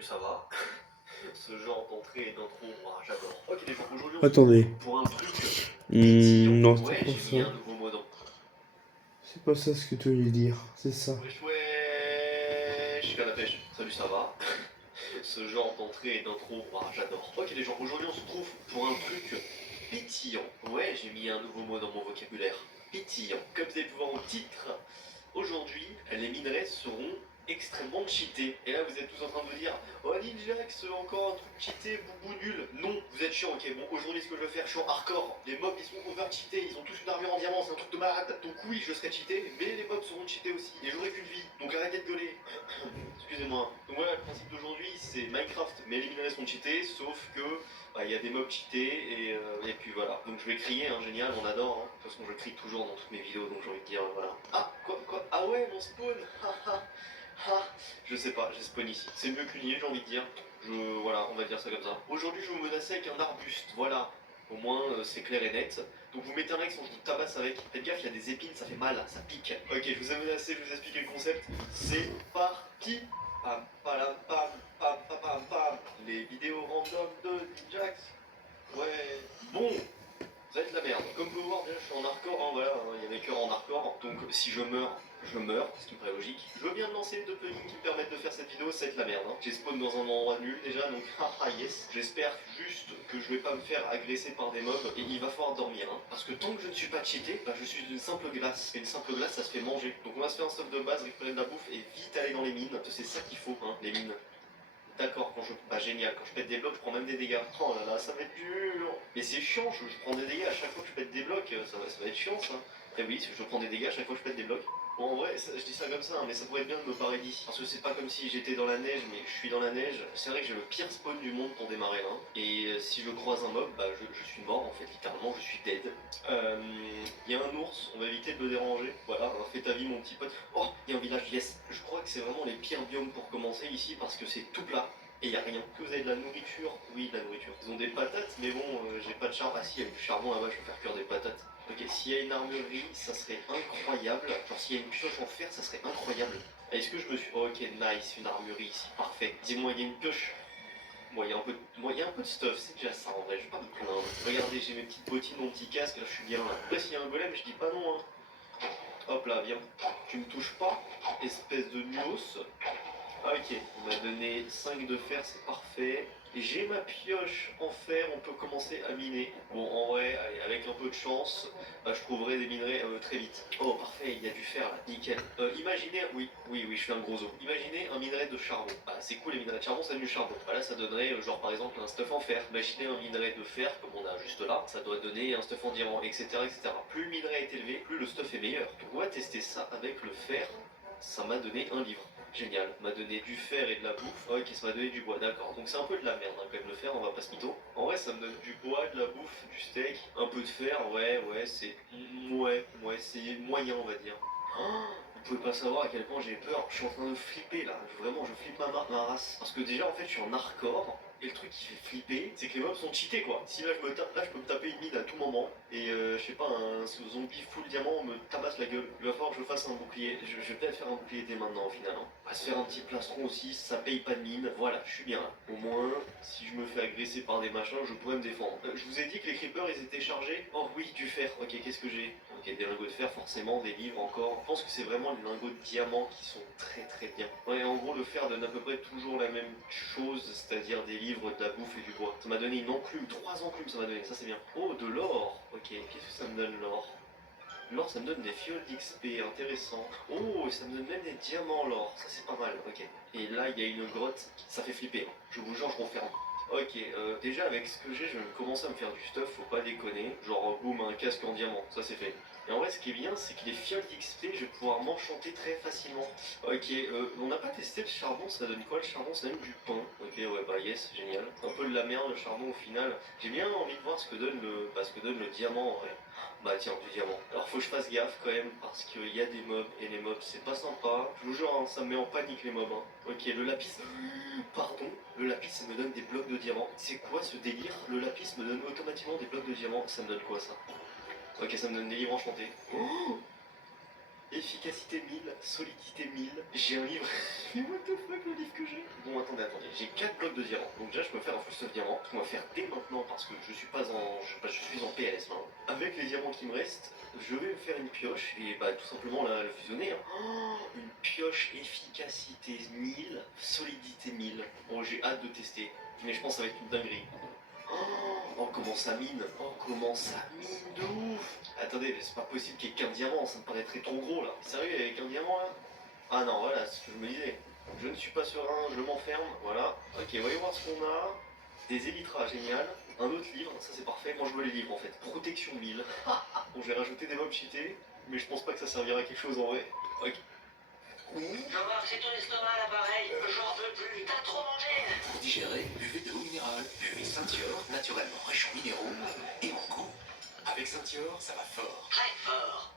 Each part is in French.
Ça va. Ce genre d'entrée et d'intro, moi j'adore. Ok les gens, aujourd'hui on se Attendez. retrouve pour un truc pétillant. Non, c'est Ouais, pas j'ai mis un ça. nouveau mot dans. C'est pas ça ce que tu voulais dire. C'est ça. Wesh wesh, je suis à la pêche. Salut, ça va. Ce genre d'entrée et d'intro, moi j'adore. Ok les gens, aujourd'hui on se retrouve pour un truc pétillant. Ouais, j'ai mis un nouveau mot dans mon vocabulaire. Pétillant. Comme vous avez pu voir au titre, aujourd'hui, les minerais seront extrêmement cheatés. Et là, vous êtes tous en train de vous dire, oh Ninjax, encore un truc cheaté, boubou nul. Non, vous êtes chiant, ok. Bon, aujourd'hui, ce que je vais faire, je suis en hardcore. Les mobs, ils sont over cheatés, ils ont tous une armure en diamant, c'est un truc de malade. Donc oui, je serai cheaté, mais les mobs seront cheatés aussi. Et j'aurai qu'une vie, donc arrêtez de gueuler. Excusez-moi. Donc voilà, le principe d'aujourd'hui, c'est Minecraft, mais les minerais sont cheatés, sauf que il y a des mobs cheatés et puis voilà. Donc je vais crier, hein, génial, on adore. Hein. De toute façon, je crie toujours dans toutes mes vidéos, donc j'ai envie de dire voilà. Ah, quoi Ah ouais, mon spawn Je sais pas, j'ai spawn ici. C'est mieux qu'une île, j'ai envie de dire. Voilà, on va dire ça comme ça. Aujourd'hui, je vais vous menacer avec un arbuste, voilà. Au moins, c'est clair et net. Donc vous mettez un like, sinon je vous tabasse avec. Faites gaffe, il y a des épines, ça fait mal, ça pique. Ok, je vous ai menacé, je vous ai expliqué le concept. C'est parti. Pam, palam, pam, pam, pam, pam, pam. Les vidéos random de Ninjax. Ouais. Bon, ça va être la merde. Comme vous pouvez voir, déjà, je suis en hardcore, hein, voilà, il y a des cœurs en hardcore. Donc si je meurs, ce qui me paraît logique. Je viens de lancer 2 plugins qui me permettent de faire cette vidéo, ça va être la merde. Hein. J'ai spawn dans un endroit nul déjà, donc haha yes. J'espère juste que je vais pas me faire agresser par des mobs et il va falloir dormir. Hein. Parce que tant que je ne suis pas cheaté, je suis une simple glace. Et une simple glace, ça se fait manger. Donc on va se faire un stuff de base, récupérer de la bouffe et vite aller dans les mines. C'est ça qu'il faut, hein, les mines. D'accord, quand je. Bah génial, quand je pète des blocs, je prends même des dégâts. Oh là là, ça va être dur. Mais c'est chiant, je prends des dégâts à chaque fois que je pète des blocs, ça va être chiant ça. Et oui, je prends des dégâts à chaque fois que je pète des blocs. Bon, en vrai, je dis ça comme ça, hein, mais ça pourrait être bien de me parer d'ici. Parce que c'est pas comme si j'étais dans la neige, mais je suis dans la neige. C'est vrai que j'ai le pire spawn du monde pour démarrer là. Et si je croise un mob, je suis mort en fait, littéralement, je suis dead. Il y a un ours, on va éviter de le déranger. Voilà, fais ta vie mon petit pote. Oh, il y a un village, yes. Je crois que c'est vraiment les pires biomes pour commencer ici parce que c'est tout plat. Et il n'y a rien. Que vous avez de la nourriture? Oui, de la nourriture. Ils ont des patates, mais bon, j'ai pas de charbon. Ah si, il y a du charbon là-bas, je vais faire cuire des patates. Ok, s'il y a une armurerie, ça serait incroyable. Genre s'il y a une pioche en fer, ça serait incroyable. Est-ce que je me suis... Ok, nice, une armurerie ici. Parfait. Dis-moi, il y a une pioche. Bon, il y a un peu de stuff, c'est déjà ça en vrai, je vais pas me plaindre. Regardez, j'ai mes petites bottines, mon petit casque, là je suis bien là. Après, s'il y a un golem, je dis pas non, hein. Hop là, viens. Tu me touches pas, espèce de nuos. Ah, ok, on m'a donné 5 de fer, c'est parfait. J'ai ma pioche en fer, on peut commencer à miner. Bon, en vrai, allez, avec un peu de chance, je trouverai des minerais très vite. Oh, parfait, il y a du fer là, nickel. Imaginez, oui, je suis un gros os. Imaginez un minerai de charbon. Bah, c'est cool, les minerais de charbon, ça donne du charbon. Bah, là, ça donnerait, genre par exemple, un stuff en fer. Imaginez un minerai de fer, comme on a juste là, ça doit donner un stuff en diamant, etc., etc. Plus le minerai est élevé, plus le stuff est meilleur. Donc, on va tester ça avec le fer. Ça m'a donné un livre. Génial, m'a donné du fer et de la bouffe. Ok, ça m'a donné du bois, d'accord. Donc c'est un peu de la merde, hein, quand même, le fer, on va pas se mytho. En vrai, ça me donne du bois, de la bouffe, du steak, un peu de fer, ouais, c'est. C'est moyen, on va dire. Oh, vous pouvez pas savoir à quel point j'ai peur. Je suis en train de flipper là. Vraiment, je flippe ma race. Parce que déjà, en fait, je suis en hardcore. Et le truc qui fait flipper, c'est que les mobs sont cheatés quoi. Si là je me tape, là je peux me taper une mine à tout moment. Et je sais pas, un zombie full diamant me tabasse la gueule. Il va falloir que je fasse un bouclier. Je vais peut-être faire un bouclier dès maintenant au final. Hein. On va se faire un petit plastron aussi, ça paye pas de mine. Voilà, je suis bien là. Au moins, si je me fais agresser par des machins, je pourrais me défendre. Je vous ai dit que les creepers ils étaient chargés. Oh oui, du fer. Ok, qu'est-ce que j'ai? Ok, des lingots de fer forcément, des livres encore. Je pense que c'est vraiment les lingots de diamant qui sont très très bien. Ouais, en gros, le fer donne à peu près toujours la même chose, c'est-à-dire des livres, de la bouffe et du bois. Ça m'a donné une enclume, 3 enclumes ça m'a donné, ça c'est bien. Oh, de l'or. Ok, qu'est-ce que ça me donne l'or? L'or, ça me donne des fioles d'XP, intéressant. Oh, ça me donne même des diamants l'or, ça c'est pas mal, ok. Et là, il y a une grotte, ça fait flipper. Hein. Je vous jure, je confirme. Ok, déjà avec ce que j'ai, je vais commencer à me faire du stuff, faut pas déconner. Genre, boum, un casque en diamant, ça c'est fait. Et en vrai, ce qui est bien, c'est que les fioles d'XP, je vais pouvoir m'enchanter très facilement. Ok, on n'a pas testé le charbon, ça donne quoi le charbon? Ça donne du pain. Ok, ouais, bah yes, génial. Un peu de la merde le charbon au final. J'ai bien envie de voir ce que donne le diamant en vrai. Bah tiens, du diamant. Alors faut que je fasse gaffe quand même, parce qu'il y a des mobs, et les mobs c'est pas sympa. Je vous jure, hein, ça me met en panique les mobs. Hein. Ok, le lapis... Pardon, le lapis ça me donne des blocs de diamant. C'est quoi ce délire? Le lapis me donne automatiquement des blocs de diamant. Ça me donne quoi ça? Ok, ça me donne des livres enchantés. Oh, Efficacité 1000, solidité 1000. J'ai un livre. Mais what the fuck le livre que j'ai? Bon, attendez. J'ai 4 blocs de diamants. Donc déjà, je peux faire un full stuff diamant. On va faire dès maintenant parce que je suis pas en. Je suis en PLS maintenant. Avec les diamants qui me restent, je vais me faire une pioche et bah tout simplement la fusionner. Hein. Oh, une pioche efficacité 1000, solidité 1000. Bon, j'ai hâte de tester. Mais je pense que ça va être une dinguerie. Oh, comment ça mine! Oh, comment ça mine de ouf! Attendez, mais c'est pas possible qu'il y ait qu'un diamant, ça me paraîtrait trop gros là. Sérieux, avec un diamant là? Ah non, voilà, c'est ce que je me disais. Je ne suis pas serein, je m'enferme, voilà. Ok, voyons voir ce qu'on a. Des élytras, génial. Un autre livre, ça c'est parfait. Moi je veux les livres en fait. Protection 1000. Bon, j'ai rajouté des mobs cheatés, mais je pense pas que ça servira à quelque chose en vrai. Ok. Jean-Marc, c'est ton estomac là pareil. J'en peux plus, t'as trop mangé. Pour digérer, buvez de l'eau minérale. Buvez Saint-Yor, naturellement riche en minéraux et en goût. Avec Saint-Yor, ça va fort. Très fort.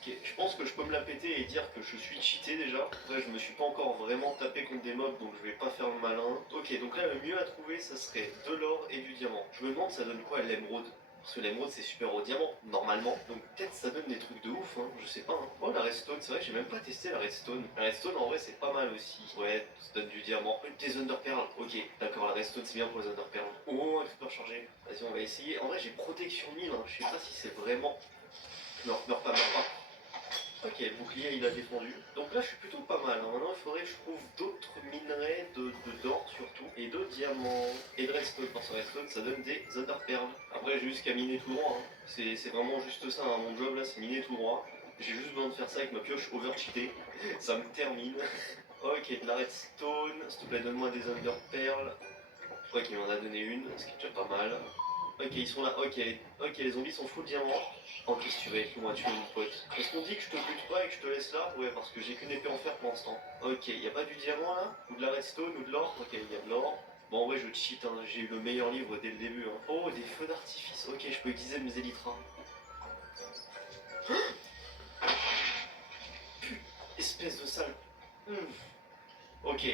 Ok, je pense que je peux me la péter et dire que je suis cheaté déjà. Après, je me suis pas encore vraiment tapé contre des mobs, donc je vais pas faire le malin. Ok, donc là, le mieux à trouver, ça serait de l'or et du diamant. Je me demande, ça donne quoi l'émeraude? Parce que l'émeraude, c'est super au diamant, normalement. Donc peut-être ça donne des trucs de ouf, hein, je sais pas. Hein. Oh, la redstone, c'est vrai que j'ai même pas testé la redstone. La redstone, en vrai, c'est pas mal aussi. Ouais, ça donne du diamant. Des underpearls, ok. D'accord, la redstone, c'est bien pour les underpearls. Oh, un creeper chargé. Vas-y, on va essayer. En vrai, j'ai protection 1000, hein. Je sais pas si c'est vraiment... Non, meurs pas, meurs pas. Ok, le bouclier il a défendu. Donc là je suis plutôt pas mal. Hein. Maintenant il faudrait que je trouve d'autres minerais, d'or surtout, et de diamants, et de redstone. Parce que redstone ça donne des underpearls. Après j'ai juste qu'à miner tout droit. Hein. C'est vraiment juste ça. Hein. Mon job là c'est miner tout droit. J'ai juste besoin de faire ça avec ma pioche overcheatée. Ça me termine. Ok, de la redstone. S'il te plaît donne-moi des underpearls. Je crois qu'il m'en a donné une, ce qui est déjà pas mal. Ok, ils sont là, ok, les zombies sont full diamant. Oh, qu'est-ce que tu vas être loin, tu es mon pote. Est-ce qu'on dit que je te bute pas et que je te laisse là? Ouais, parce que j'ai qu'une épée en fer pour l'instant. Ok, y a pas du diamant là? Ou de la redstone ou de l'or? Ok, y a de l'or. Bon, en vrai, je cheat, hein. J'ai eu le meilleur livre dès le début. Hein. Oh, des feux d'artifice. Ok, je peux utiliser mes élytras. Espèce de sale. Ok,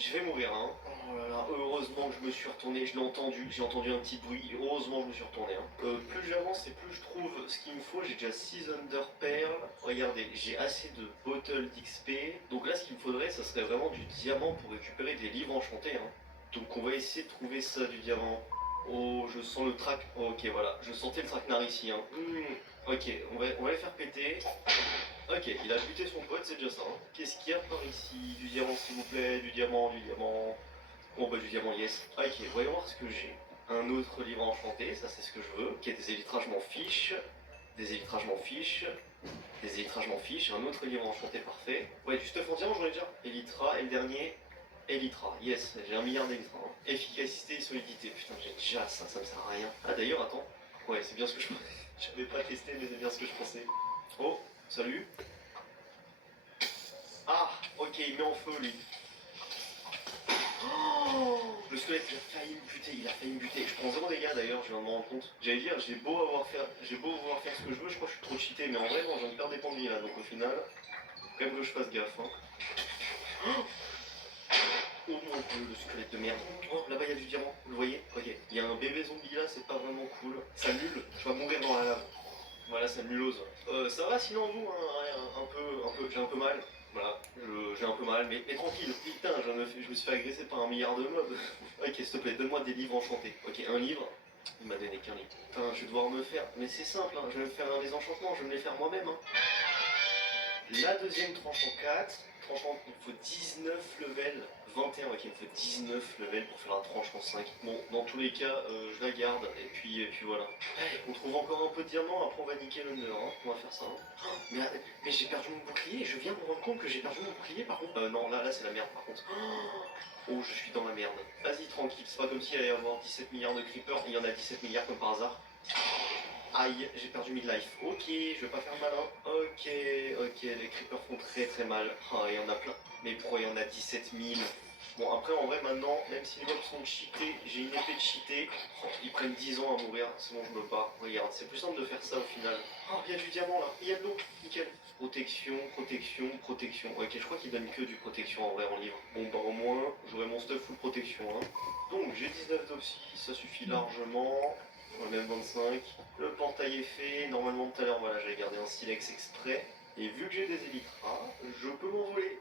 je vais mourir, hein. Oh là là, heureusement que je me suis retourné, je l'ai entendu, j'ai entendu un petit bruit, heureusement que je me suis retourné. Hein. Plus j'avance et plus je trouve ce qu'il me faut, j'ai déjà 6 underpearls. Regardez, j'ai assez de bottles d'XP. Donc là, ce qu'il me faudrait, ça serait vraiment du diamant pour récupérer des livres enchantés. Hein. Donc on va essayer de trouver ça, du diamant. Oh, je sens le track. Oh, ok, voilà, je sentais le traquenard ici. Hein. Ok, on va les faire péter. Ok, il a buté son pote, c'est déjà ça. Hein. Qu'est-ce qu'il y a par ici? Du diamant s'il vous plaît, du diamant, du diamant. Bon bah du diamant, yes. Ok, voyons voir ce que j'ai. Un autre livre enchanté, ça c'est ce que je veux. Ok, des élytras, je m'en fiche. Des élytras, je m'en fiche. Des élytras, je m'en fiche. Un autre livre enchanté, parfait. Ouais, du stuff en diamant, j'en ai déjà. Élytra, et le dernier, Élytra. Yes, j'ai 1 milliard d'élytras. Hein. Efficacité et solidité. Putain, j'ai déjà ça, ça me sert à rien. Ah d'ailleurs, attends. Ouais, c'est bien ce que je pensais. J'avais pas testé, mais c'est bien ce que je pensais. Oh, salut. Ah, ok, il met en feu lui. Oh, le squelette il a failli me buter. Je prends 0 dégâts d'ailleurs, je viens de me rendre compte. J'allais dire, j'ai beau vouloir faire ce que je veux, je crois que je suis trop cheaté, mais en vrai, non, j'en perds des points de vie là, donc au final, faut quand même que je fasse gaffe. Hein. Oh mon dieu, le squelette de merde. Oh, là-bas il y a du diamant, vous le voyez? Ok, il y a un bébé zombie là, c'est pas vraiment cool. Ça nul, je vais mourir dans la lave. Voilà, ça nulose. Ça va sinon vous, hein, j'ai un peu mal. Voilà, j'ai un peu mal, mais tranquille. Putain, je me suis fait agresser par 1 milliard de mobs. Ok, s'il te plaît, donne-moi des livres enchantés. Ok, un livre. Il m'a donné qu'un livre. Putain, je vais devoir me faire. Mais c'est simple, hein, je vais me faire des enchantements, je vais me les faire moi-même. Hein. La deuxième tranche en 4. Tranche en... Il me faut 19 levels. 21, ok, il me faut 19 levels pour faire la tranche en 5. Bon, dans tous les cas, je la garde, et puis voilà. Allez, on trouve encore un peu de diamant, après on va niquer l'under, hein. On va faire ça. Hein. Oh, mais j'ai perdu mon bouclier, je viens de me rendre compte que j'ai perdu mon bouclier par contre. Non, là c'est la merde par contre. Oh, je suis dans la merde. Vas-y, tranquille, c'est pas comme s'il allait y avoir 17 milliards de creepers, il y en a 17 milliards comme par hasard. Aïe, j'ai perdu midlife. Ok, je vais pas faire malin. Ok, les creepers font très très mal. Oh, il y en a plein. Mais pourquoi il y en a 17 000? Bon, après, en vrai, maintenant, même si les mobs sont cheatés, j'ai une épée de cheatée. Oh, ils prennent 10 ans à mourir, c'est bon, je me bats. Regarde, c'est plus simple de faire ça au final. Oh, il y a du diamant là, il y a de l'eau, nickel. Protection, protection, protection. Ok, je crois qu'il donne que du protection en vrai en livre. Bon, bah au moins, j'aurai mon stuff full protection. Hein. Donc, j'ai 19 d'opsie, ça suffit largement. Même 25. Le portail est fait. Normalement, tout à l'heure, voilà, j'avais gardé un silex exprès. Et vu que j'ai des élytras, je peux m'envoler.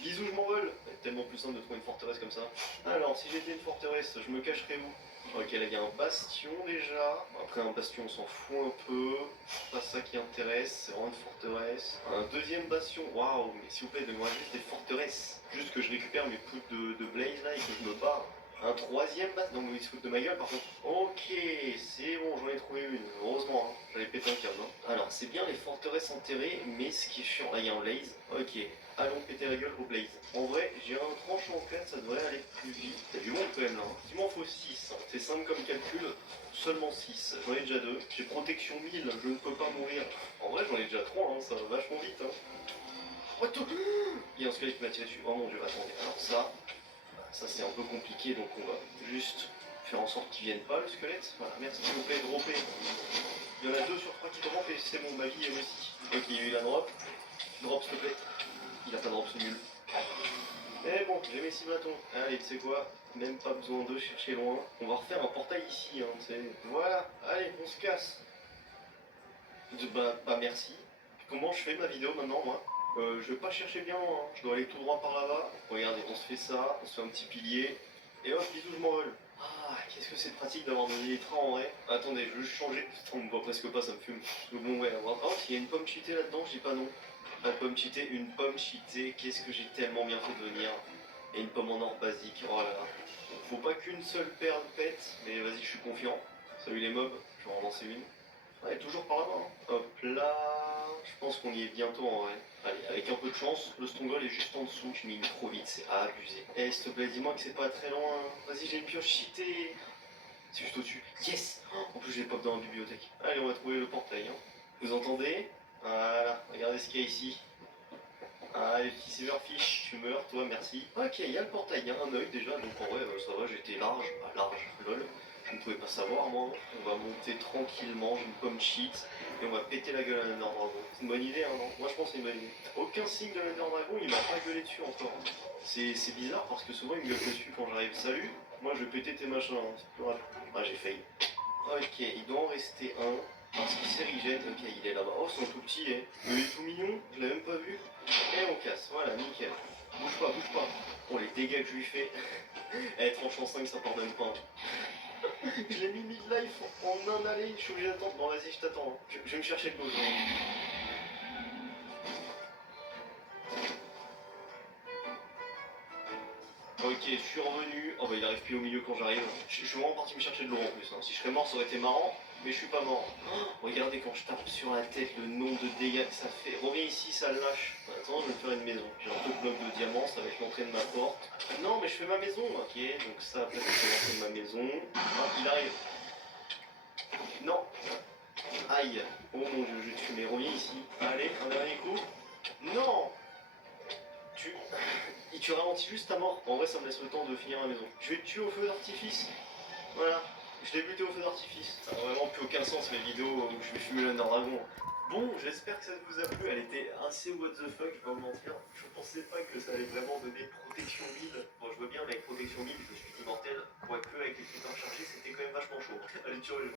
Bisous, je m'envole. C'est tellement plus simple de trouver une forteresse comme ça. Alors, si j'étais une forteresse, je me cacherais où? Ok, là, il y a un bastion déjà. Après, un bastion, on s'en fout un peu. C'est pas ça qui intéresse, c'est vraiment une forteresse. Un deuxième bastion. Waouh, mais s'il vous plaît, donnez-moi juste des forteresses. Juste que je récupère mes poudres de blaze là et que je me barre. Un troisième bastion. Non, mais il se fout de ma gueule par contre. Ok, c'est bon, j'en ai trouvé une. Heureusement, hein. J'avais pété un câble. Hein. Alors, c'est bien les forteresses enterrées, mais ce qui est chiant, là, il y a un blaze. Ok. Allons péter la gueule au blaze. En vrai, j'ai un tranchant en 4, ça devrait aller plus vite. T'as du monde quand même là. Hein. Il m'en faut 6. Hein. C'est simple comme calcul. Seulement 6. J'en ai déjà 2. J'ai protection 1000, je ne peux pas mourir. En vrai, j'en ai déjà 3, hein. Ça va vachement vite. Hein. What the... Il y a un squelette qui m'a tiré dessus. Oh mon dieu, attendez. Alors ça c'est un peu compliqué, donc on va juste faire en sorte qu'il vienne pas le squelette. Voilà, merci s'il vous plaît, dropper. Il y en a 2 sur 3 qui drop et c'est bon, ma vie est aussi. Ok, il y a eu la drop. Drop s'il te plaît. Il a pas de drop, c'est nul. Mais bon, j'ai mes 6 bâtons. Allez, tu sais quoi? Même pas besoin de chercher loin. On va refaire un portail ici, hein, tu sais. Voilà, allez, on se casse. Bah merci. Comment je fais ma vidéo maintenant, moi? Je vais pas chercher bien loin, hein. Je dois aller tout droit par là-bas. Regardez, on se fait ça, on se fait un petit pilier. Et hop, bisous, je m'envole. Ah, qu'est-ce que c'est pratique d'avoir des élytras en vrai. Attendez, je veux juste changer. Putain, on me voit presque pas, ça me fume. Donc bon, ouais, avoir... Oh, s'il y a une pomme cheatée là-dedans, je dis pas non. Une pomme cheatée, une pomme cheatée. Qu'est-ce que j'ai tellement bien fait de venir. Et une pomme en or basique. Oh là là. Faut pas qu'une seule perle pète. Mais vas-y, je suis confiant. Salut les mobs, je vais en lancer une. Ouais, toujours par là-bas. Hein. Hop là. Je pense qu'on y est bientôt en vrai. Allez, avec un peu de chance, le Stronghold est juste en dessous. Je mine trop vite, c'est abusé. Eh, s'il te plaît, dis-moi que c'est pas très loin. Vas-y, j'ai une pioche cheatée. C'est juste au-dessus. Yes. En plus, j'ai pop dans la bibliothèque. Allez, on va trouver le portail. Hein. Vous entendez? Voilà, regardez ce qu'il y a ici. Ah, les petits silverfish, tu meurs, toi, merci. Ok, il y a le portail, il y a un œil déjà, donc en vrai, ça va, j'étais large. Ah, large, lol. Je ne pouvais pas savoir, moi. On va monter tranquillement, j'ai une pomme cheat, et on va péter la gueule à l'Ender Dragon. C'est une bonne idée, hein, non? Moi, je pense que c'est une bonne idée. Aucun signe de l'Ender Dragon, il m'a pas gueulé dessus encore. C'est bizarre parce que souvent, il me gueule dessus quand j'arrive. Salut, moi, je vais péter tes machins, hein. C'est plus rapide. Ah, j'ai failli. Ok, il doit en rester un. Parce qu'il s'est rejette, ok, il est là-bas. Oh, c'est un tout petit, eh. Mais il est tout mignon, je l'ai même pas vu. Et on casse, voilà, nickel. Bouge pas, bouge pas. Oh, les dégâts que je lui fais. Eh, tranchant 5, ça pardonne pas. Je l'ai mis mid-life en un aller, je suis obligé d'attendre. Bon, vas-y, je t'attends. Hein. Je vais me chercher de l'eau. Ok, je suis revenu. Oh bah il arrive plus au milieu quand j'arrive. Je suis vraiment parti me chercher de l'eau en plus. Hein. Si je serais mort, ça aurait été marrant, mais je suis pas mort. Oh, regardez quand je tape sur la tête le nombre de dégâts que ça fait. Reviens ici, ça lâche. Attends, je vais me faire une maison. J'ai un peu de bloc de diamant, ça va être l'entrée de ma porte. Non, mais je fais ma maison. Ok, donc ça, après, c'est l'entrée de ma maison. Ah, il arrive. Non. Aïe. Oh mon dieu, je vais te fumer. Reviens ici. Allez, un dernier coup. Non. Tu ralentis juste ta mort. En vrai, ça me laisse le temps de finir la maison. Je vais te tuer au feu d'artifice. Voilà. Je l'ai buté au feu d'artifice. Ça n'a vraiment plus aucun sens, mes vidéos où je vais fumer l'Under Dragon. Bon, j'espère que ça vous a plu. Elle était assez what the fuck, je vais pas vous mentir. Je pensais pas que ça allait vraiment donner protection 1000. Bon, je veux bien, mais avec protection 1000, je suis immortel. Quoique, avec les critères chargés, c'était quand même vachement chaud. Allez, ciao les gens.